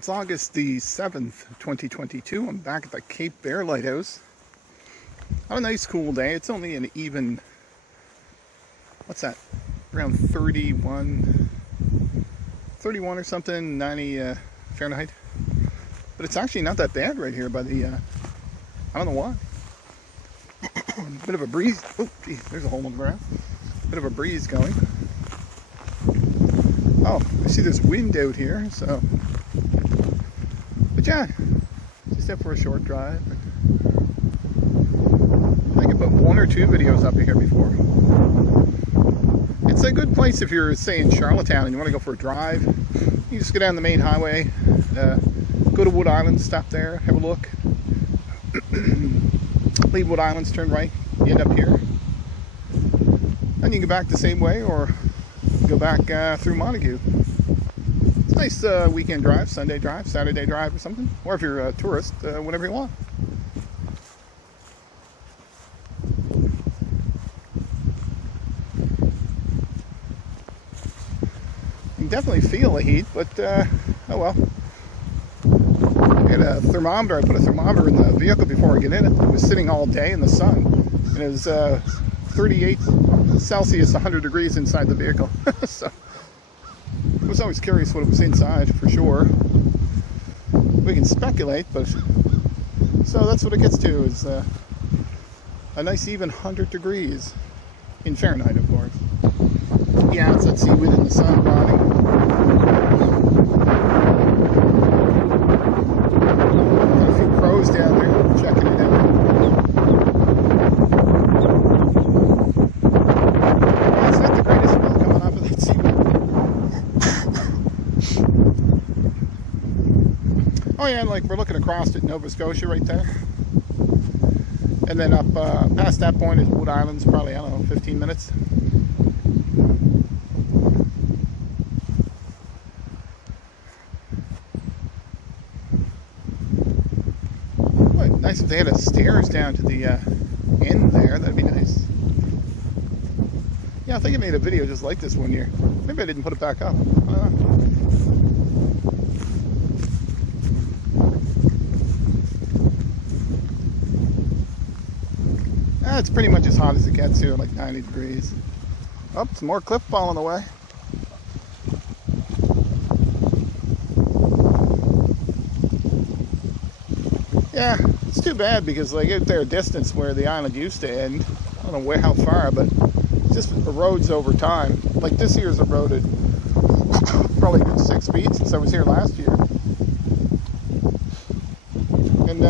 It's August the 7th, 2022. I'm back at the Cape Bear Lighthouse. On a nice cool day. It's only an even, what's that, around 31 or something, 90 Fahrenheit. But it's actually not that bad right here by the, I don't know why. Bit of a breeze. Oh, gee, there's a hole in the ground. Bit of a breeze going. Oh, I see there's wind out here, so. But yeah, just out for a short drive. I think I put 1 or 2 videos up here before. It's a good place if you're, say, in Charlottetown and you want to go for a drive. You just go down the main highway, go to Wood Islands, stop there, have a look. Leave Wood Islands, turn right, you end up here. And you can go back the same way or go back through Montague. It's a nice weekend drive, Sunday drive, Saturday drive or something. Or if you're a tourist, whenever you want. You can definitely feel the heat, but oh well. I had a thermometer. I put a thermometer in the vehicle before I get in it. It was sitting all day in the sun. And it was 38 Celsius, 100 degrees inside the vehicle. So I was always curious what it was inside, for sure. We can speculate, but so that's what it gets to, is a nice even 100 degrees in Fahrenheit, of course. Yeah, it's that seaweed in the sun rotting. Got a few crows down there checking it out. Yeah, it's not the greatest smell coming off of that seaweed. Oh yeah, like we're looking across at Nova Scotia right there. And then up past that point is Wood Islands, probably, I don't know, 15 minutes. Well, nice if they had a stairs down to the end there, that'd be nice. Yeah, I think I made a video just like this one year. Maybe I didn't put it back up. I don't know. It's pretty much as hot as it gets here, like 90 degrees. Oh, some more cliff falling away. Yeah, it's too bad because like out there distance where the island used to end, I don't know how far, but it just erodes over time. Like this year's eroded probably a good 6 feet since I was here last year. And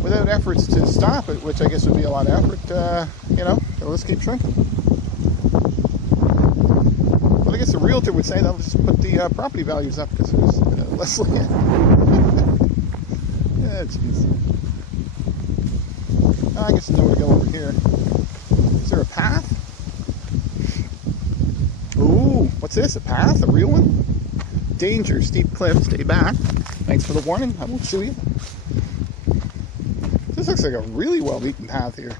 without efforts to stop it, which I guess would be a lot of effort, you know, it'll just keep shrinking. But I guess a realtor would say they'll just put the property values up because there's less land. Yeah, jeez. I guess there's nowhere to go over here. Is there a path? Ooh, what's this? A path? A real one? Danger, steep cliff, stay back. Thanks for the warning, I will show you. This looks like a really well-beaten path here.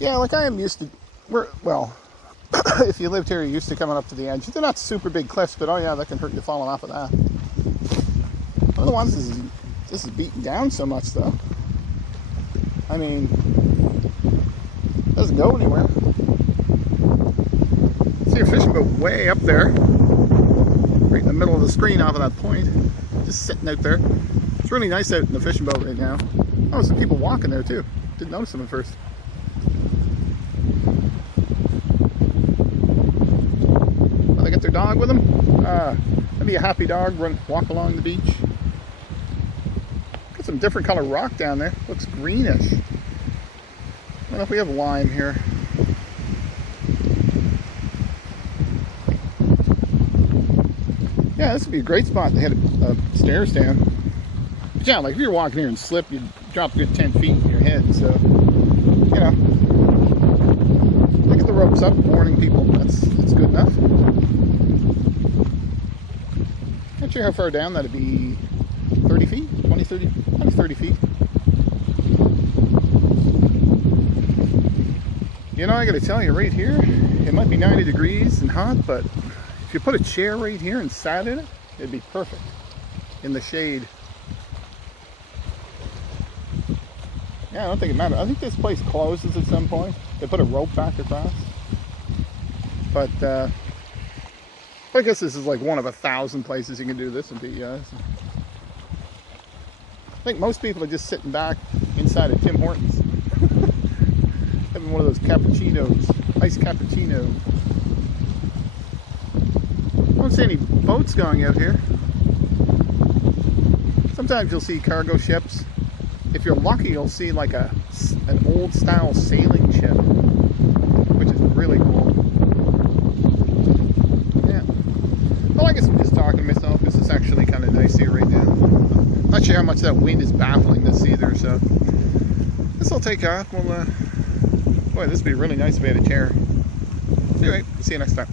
Yeah, like I am used to, well, if you lived here, you're used to coming up to the edge. They're not super big cliffs, but oh yeah, that can hurt you falling off of that. One of the ones this is beaten down so much though. I mean, it doesn't go anywhere. See your fishing boat way up there, right in the middle of the screen off of that point. Just sitting out there. It's really nice out in the fishing boat right now. Oh, some people walking there too. Didn't notice them at first. Oh, they got their dog with them. That'd be a happy dog. Walk along the beach. Got some different color rock down there. Looks greenish. I don't know if we have lime here. Yeah, this would be a great spot to head stairs down. But yeah, like if you're walking here and slip, you'd drop a good 10 feet in your head. So, you know, look at the ropes up, warning people. That's good enough. Not sure how far down that'd be. 30 feet? 20, 30? Probably 30 feet. You know, I gotta tell you, right here, it might be 90 degrees and hot, but you put a chair right here and sat in it, it'd be perfect in the shade. Yeah, I don't think it matters. I think this place closes at some point. They put a rope back across. But I guess this is like one of 1,000 places you can do this in PEI. So. I think most people are just sitting back inside of Tim Hortons. Having one of those cappuccinos, iced cappuccino. I don't see any boats going out here. Sometimes you'll see cargo ships. If you're lucky, you'll see like an old style sailing ship, which is really cool. Yeah. Well, I guess I'm just talking to myself. This is actually kind of nice here right now. Not sure how much that wind is baffling this either, so this will take off. We'll, boy, this would be really nice if we had a chair. Anyway, see you next time.